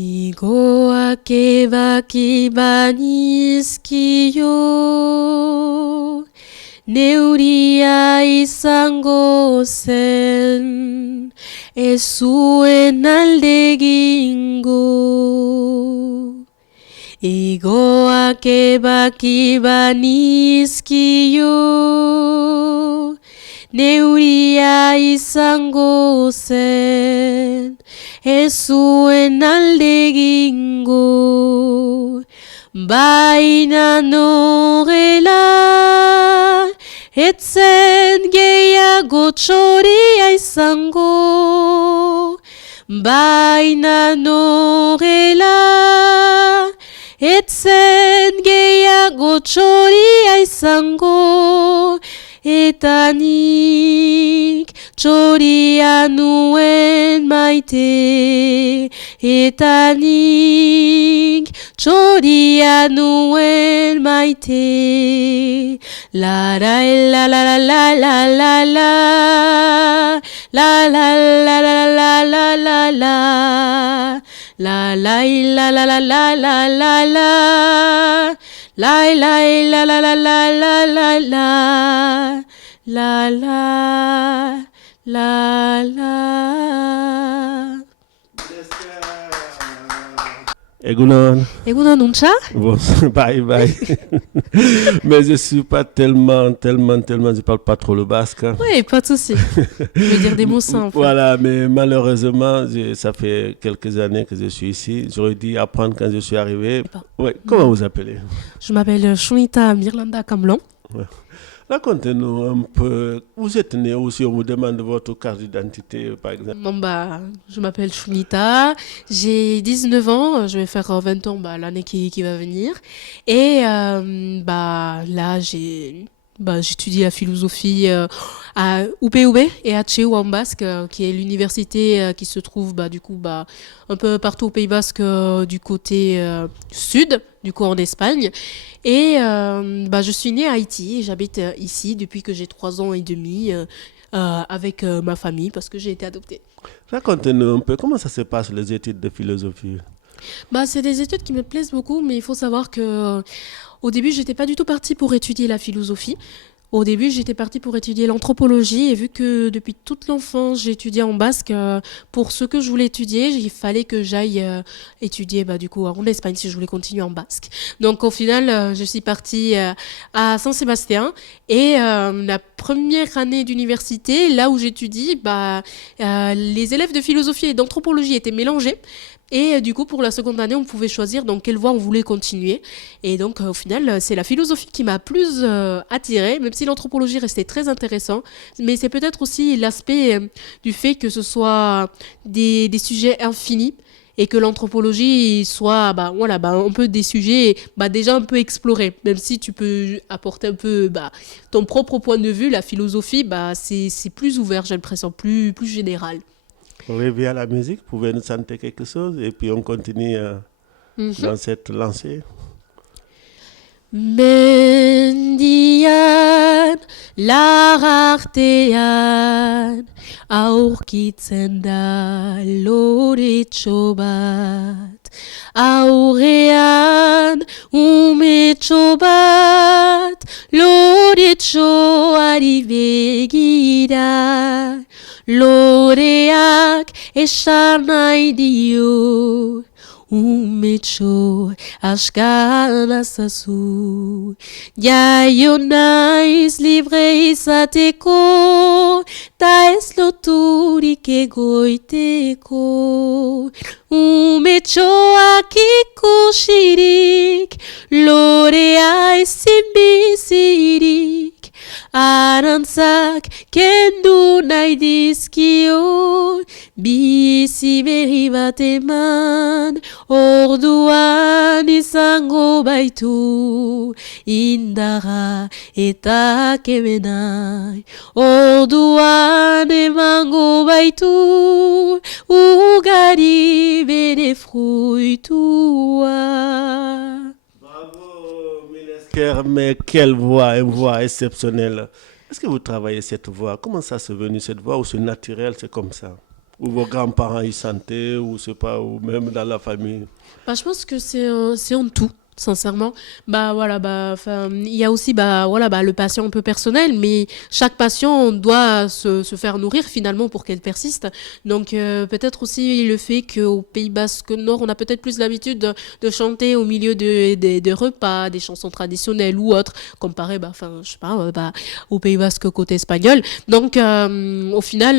Igoake bakiba nizkio, neuria izango zen, ez zuen alde egingo. Igoake bakiba nizkio, neuria izango zen, ez zuen alde egingo. Baina norela, etzen gehiago txoria izango. Baina norela, etzen gehiago txoria izango. Eta nik txoria nuen maite. Eta nik txoria nuen maite. La la la la la la la la la. La la la la la la la la. La la la la la la la la la. La la la la la la la la la. La la la. Egunon. Egunon, untxa? Bon, bye bye. Mais je suis pas tellement, je parle pas trop le basque. Oui, pas de souci. Je veux dire des mots simples. Voilà, mais malheureusement, ça fait quelques années que je suis ici. J'aurais dû apprendre quand je suis arrivé. Ouais, comment vous appelez? Je m'appelle Shunita Mirlanda Kamlan. Ouais. Racontez-nous un peu, vous êtes né où si on vous demande votre carte d'identité, par exemple? Je m'appelle Shunita, j'ai 19 ans, je vais faire 20 ans l'année qui va venir. Et là, j'étudie la philosophie à UPUB et à Tchéou en Basque, qui est l'université qui se trouve un peu partout au Pays Basque du côté sud, du coup en Espagne. Et je suis née à Haïti et j'habite ici depuis que j'ai 3 ans et demi avec ma famille parce que j'ai été adoptée. Racontez-nous un peu comment ça se passe les études de philosophie. C'est des études qui me plaisent beaucoup, mais il faut savoir que au début, j'étais pas du tout partie pour étudier la philosophie. Au début, j'étais partie pour étudier l'anthropologie et vu que depuis toute l'enfance, j'étudiais en basque, pour ce que je voulais étudier, il fallait que j'aille étudier en Espagne si je voulais continuer en basque. Donc au final, je suis partie à Saint-Sébastien et la première année d'université, là où j'étudie, les élèves de philosophie et d'anthropologie étaient mélangés. Et du coup, pour la seconde année, on pouvait choisir dans quelle voie on voulait continuer. Et donc, au final, c'est la philosophie qui m'a plus attirée, même si l'anthropologie restait très intéressant. Mais c'est peut-être aussi l'aspect du fait que ce soit des sujets infinis et que l'anthropologie soit un peu des sujets déjà un peu explorés. Même si tu peux apporter un peu ton propre point de vue, la philosophie, c'est plus ouvert, j'ai l'impression, plus général. On revient à la musique, vous pouvez nous chanter quelque chose et puis on continue dans cette lancée. Mendian, lagartean, aurkitzen da loretxo bat. Aurrean, umetxo bat, loretxoari begira. Loreak esan nahi dio, umetxo askan azazu. Jaio naiz libre izateko, ta ez loturik egoiteko. Umetxoak ikusirik, lorea ezin bizirik. Arantzak kendu nahi dizkio, bizi berri bat eman, orduan izango baitu, indarra eta kemena. Orduan emango baitu, ugari bere fruitua. Mais quelle voix, une voix exceptionnelle. Est-ce que vous travaillez cette voix? Comment ça s'est venu cette voix ou c'est naturel, c'est comme ça? ou vos grands-parents y chantaient, ou c'est pas, ou même dans la famille. Bah, je pense que c'est en tout. Sincèrement, bah voilà, bah enfin, il y a aussi bah voilà bah le patient un peu personnel, mais chaque patient doit se faire nourrir finalement pour qu'elle persiste. Donc peut-être aussi le fait qu'au Pays Basque Nord, on a peut-être plus l'habitude de chanter au milieu de repas, des chansons traditionnelles ou autres, comparé bah enfin je sais pas bah au Pays Basque côté espagnol. Donc au final,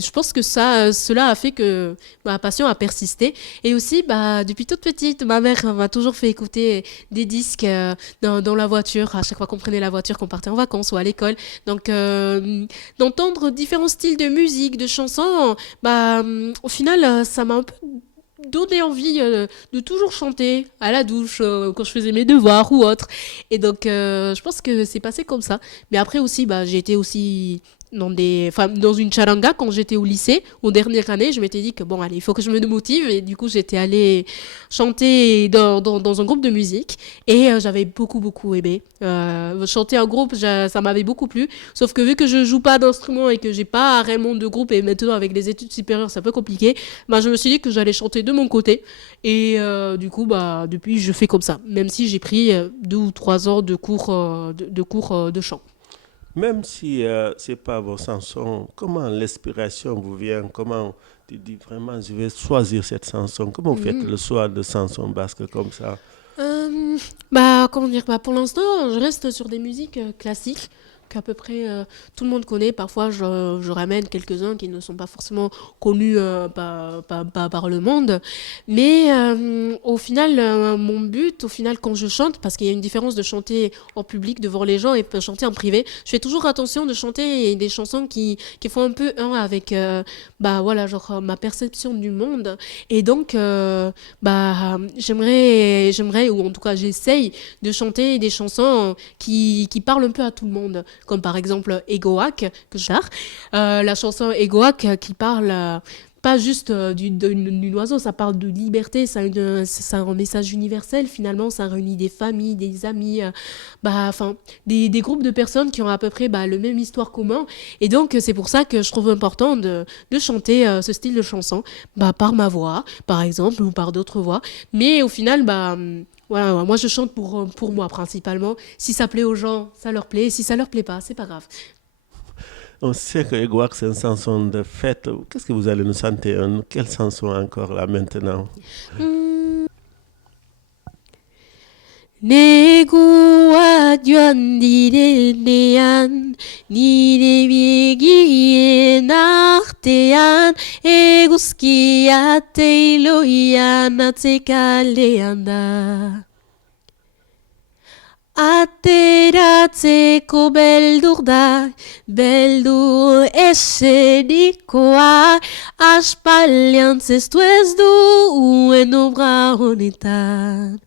je pense que cela a fait que ma passion a persisté. Et aussi, bah, depuis toute petite, ma mère m'a toujours fait écouter des disques dans la voiture, à chaque fois qu'on prenait la voiture, qu'on partait en vacances ou à l'école. Donc, d'entendre différents styles de musique, de chansons, bah, au final, ça m'a un peu donné envie de toujours chanter à la douche, quand je faisais mes devoirs ou autre. Et donc, je pense que c'est passé comme ça. Mais après aussi, bah, j'ai été aussi enfin, dans une charanga quand j'étais au lycée, en dernière année, je m'étais dit que bon, allez, il faut que je me motive. Et du coup, j'étais allée chanter dans un groupe de musique. Et j'avais beaucoup aimé. Chanter en groupe, ça m'avait beaucoup plu. Sauf que vu que je joue pas d'instrument et que j'ai pas réellement de groupe, et maintenant avec les études supérieures, c'est un peu compliqué, bah, je me suis dit que j'allais chanter de mon côté. Et du coup, bah, depuis, je fais comme ça. Même si j'ai pris 2 ou 3 ans de cours, de cours de chant. Même si c'est pas vos chansons, comment l'inspiration vous vient? Comment tu dis vraiment, je vais choisir cette chanson? Comment vous faites Mhm. le choix de chansons basques comme ça? Euh, Bah, comment dire, bah, pour l'instant, je reste sur des musiques classiques qu'à peu près tout le monde connaît. Parfois, je ramène quelques-uns qui ne sont pas forcément connus par le monde. Mais au final, mon but, au final, quand je chante, parce qu'il y a une différence de chanter en public devant les gens et de chanter en privé, je fais toujours attention de chanter des chansons qui font un peu un avec bah, voilà, genre, ma perception du monde. Et donc, bah, j'aimerais, ou en tout cas, j'essaye de chanter des chansons qui parlent un peu à tout le monde, comme par exemple Egoac, que j'adore. La chanson Egoac qui parle pas juste d'une oiseau, ça parle de liberté, c'est un message universel finalement, ça réunit des familles, des amis, bah, enfin, des groupes de personnes qui ont à peu près bah, le même histoire commun. Et donc, c'est pour ça que je trouve important de chanter ce style de chanson, bah, par ma voix, par exemple, ou par d'autres voix. Mais au final, bah, voilà, moi je chante pour moi principalement. Si ça plaît aux gens, ça leur plaît. Si ça leur plaît pas, c'est pas grave. On sait que Egoac, c'est une chanson de fête. Qu'est-ce que vous allez nous chanter? Quelle chanson encore là maintenant? Hmm. Negua joan direnean, nire begien artean, eguzkia teiloian atzekalean da. Ateratzeko beldur da, beldur eserikoa, aspaldian zestu ez duen obra honetan.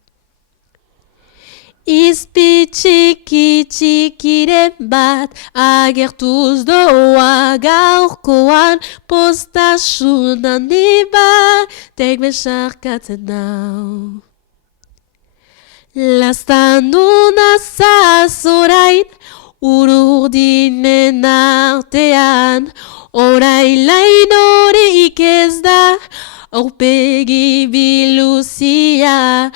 Izpi txiki txikiren bat agertuz doa gaurkoan, postasun handi batek besarkatzen nau. Laztandu nazaz orain, ururdinen artean, orain lain horik ez da, aurpegi biluzia,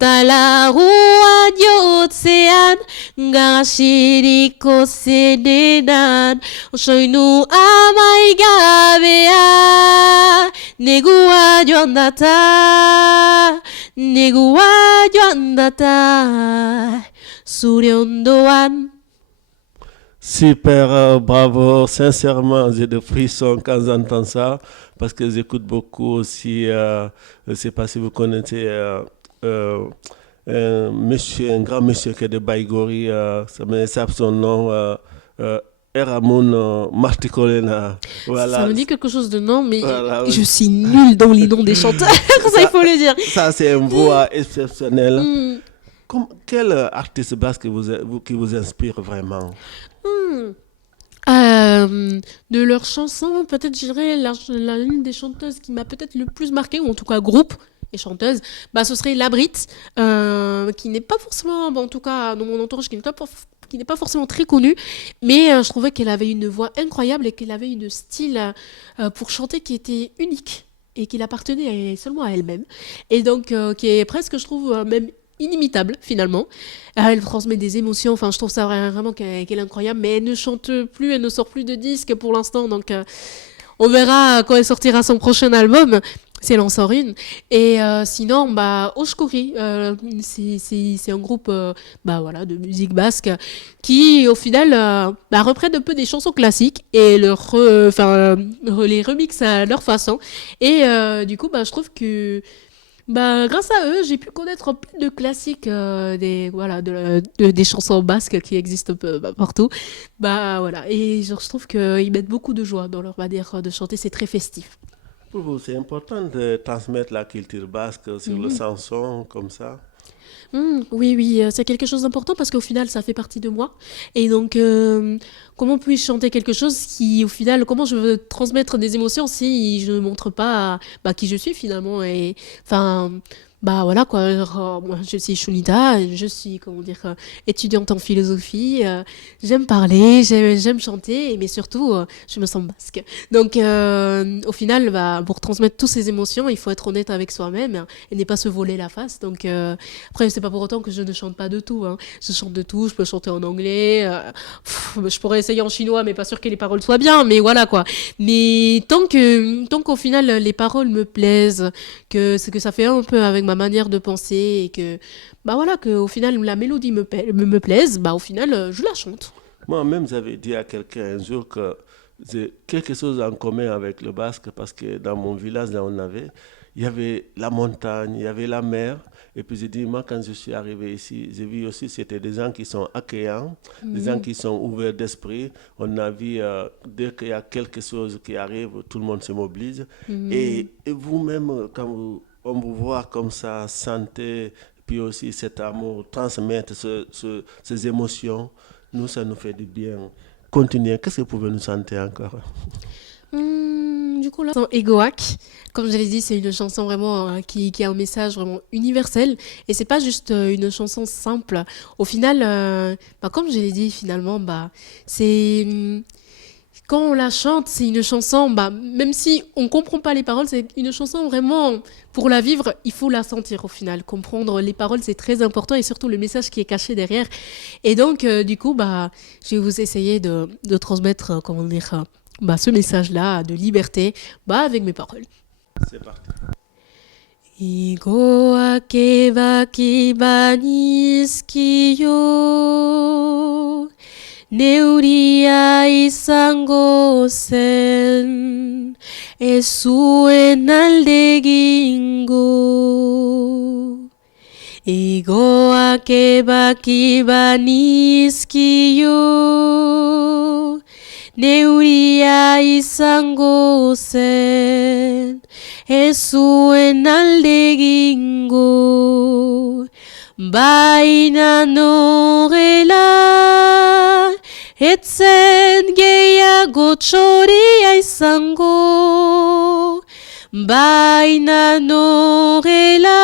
talarua jotzean, garasiriko zenenan, soinu amaigabea, negua joan data, negua joan data, zure ondoan. Super, bravo. Sincèrement, j'ai des frissons quand j'entends ça, parce que j'écoute beaucoup aussi, je ne sais pas si vous connaissez euh, un grand monsieur qui est de Baïgori, ça m'échappe son nom, euh, Eramun Marticolena. Ça Voilà, me dit quelque chose de nom, mais voilà. je suis nulle dans les noms des chanteurs, ça il Ça, faut le dire. ça c'est une voix exceptionnelle. Hmm. Quel artiste basque qui vous inspire vraiment? Hmm. De leurs chansons, peut-être je dirais l'une des chanteuses qui m'a peut-être le plus marqué, ou en tout cas groupe et chanteuse, bah, ce serait Labrit, qui n'est pas forcément, bon, en tout cas dans mon entourage, qui n'est pas qui n'est pas forcément très connue, mais je trouvais qu'elle avait une voix incroyable et qu'elle avait une style pour chanter qui était unique et qui l'appartenait seulement à elle-même. Et donc, qui est presque, je trouve, même inimitable finalement. Elle transmet des émotions, enfin je trouve ça vraiment qu'elle est incroyable, mais elle ne chante plus, elle ne sort plus de disques pour l'instant, donc on verra quand elle sortira son prochain album, si elle en sort une. Et sinon, bah, Oshkori, c'est un groupe bah, voilà, de musique basque qui, au final, bah, reprennent un peu des chansons classiques et les remixent à leur façon. Et du coup, bah, je trouve que bah, grâce à eux, j'ai pu connaître plein de classiques voilà, des chansons basques qui existent un peu bah, partout. Bah, voilà. Et genre, je trouve qu'ils mettent beaucoup de joie dans leur manière de chanter. C'est très festif. Pour vous, c'est important de transmettre la culture basque sur le Mhm. chanson, comme ça. Oui, oui, c'est quelque chose d'important parce qu'au final, ça fait partie de moi. Et donc, comment puis-je chanter quelque chose qui, au final, comment je veux transmettre des émotions si je ne montre pas bah, qui je suis finalement et enfin, bah voilà quoi. Genre, moi, je suis Shunita, je suis comment dire étudiante en philosophie. J'aime parler, j'aime chanter, mais surtout, je me sens basque. Donc, au final, bah, pour transmettre toutes ces émotions, il faut être honnête avec soi-même et ne pas se voler la face. Donc après, c'est pas pour autant que je ne chante pas de tout, hein. Je chante de tout, je peux chanter en anglais, je pourrais essayer en chinois, mais pas sûr que les paroles soient bien, mais voilà quoi. Mais tant qu'au final les paroles me plaisent, que ça fait un peu avec ma manière de penser et que, bah voilà, que au final la mélodie me plaise, bah au final je la chante. Moi-même, j'avais dit à quelqu'un un jour que j'ai quelque chose en commun avec le basque parce que dans mon village, là où on avait, il y avait la montagne, il y avait la mer. Et puis j'ai dit, moi, quand je suis arrivé ici, j'ai vu aussi c'était des gens qui sont accueillants, des gens Mhm. qui sont ouverts d'esprit. On a vu, dès qu'il y a quelque chose qui arrive, tout le monde se mobilise. Mhm. Et vous-même, quand on vous voit comme ça, santé, puis aussi cet amour, transmettre ces émotions, nous, ça nous fait du bien. Continuez. Qu'est-ce que vous pouvez nous chanter encore? Du coup, là, chanson Egoac, comme je l'ai dit, c'est une chanson vraiment qui a un message vraiment universel. Et c'est pas juste une chanson simple. Au final, bah, comme je l'ai dit, finalement, bah, c'est. Quand on la chante, c'est une chanson, bah, même si on comprend pas les paroles, c'est une chanson vraiment, pour la vivre, il faut la sentir au final. Comprendre les paroles, c'est très important et surtout le message qui est caché derrière. Et donc, du coup, bah, je vais vous essayer de transmettre, comment dire, bah, ce message-là de liberté, bah, avec mes paroles. C'est parti. 囲碁明けばきばに好きよ。ねうりあい3号線。Suena el de Gingo. 囲碁明けばきばに好きよ。ねうりあい3号線。Suena el de Gingo. Baina norela. Etzen gehiago txoria izango. Baina norela.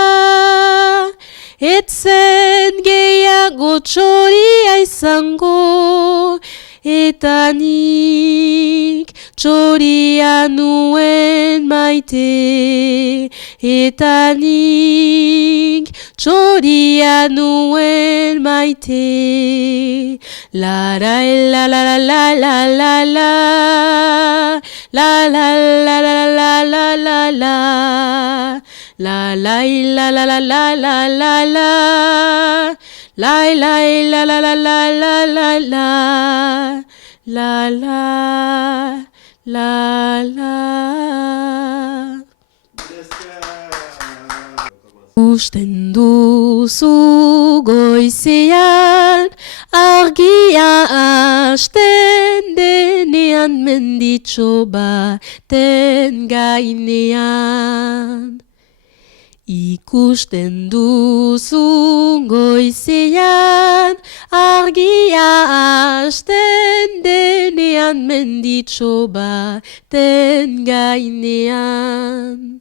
Etzen gehiago txoria izango. Eta nik txoria nuen maite. Eta nik txoria nuen maite. La la la la la la la la. La la la la la la la la. La la la la la la la la la. La la la la la la la la la. La la la la. Usten duzu goizean, argia hasten denean menditxo baten gainean. Ikusten duzu goizean, argia hasten denean menditxo baten gainean.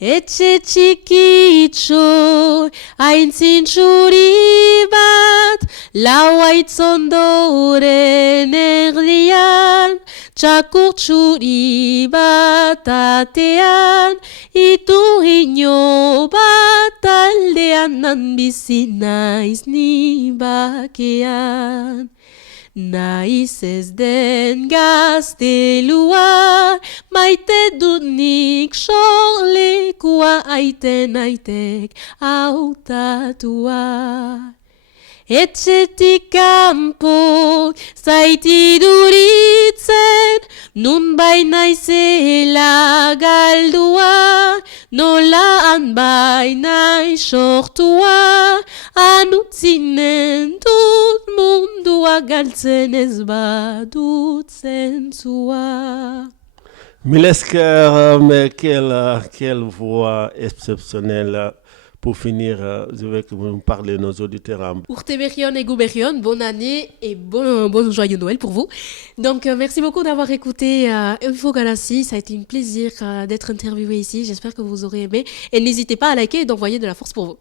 Etxe txikitxo, hain zintxuri bat, lau aitzondoren erdian, txakur txuri bat atean, iturriño bat aldean, nan bizi naiz ni bakean. Naiz ez den gaztelua, maite dut nik sorlekua, aiten aitek hautatua. Etxetik kanpo zaitiduritzen, nun bainaizela galdua, nola han bainai sortua, anutzinen dut mundua, galtzen ez badut zentzua. Mille esker, mais quelle voix exceptionnelle. Pour finir, je veux que vous nous parlez nos auditeurs. Urte berrion et berrion, bonne année et bon joyeux Noël pour vous. Donc merci beaucoup d'avoir écouté Info Galassi, ça a été un plaisir d'être interviewé ici, j'espère que vous aurez aimé et n'hésitez pas à liker et d'envoyer de la force pour vous.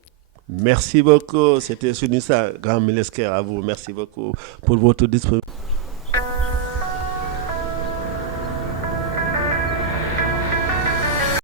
Merci beaucoup, c'était Sunissa, grand Milesker à vous, merci beaucoup pour votre disponibilité.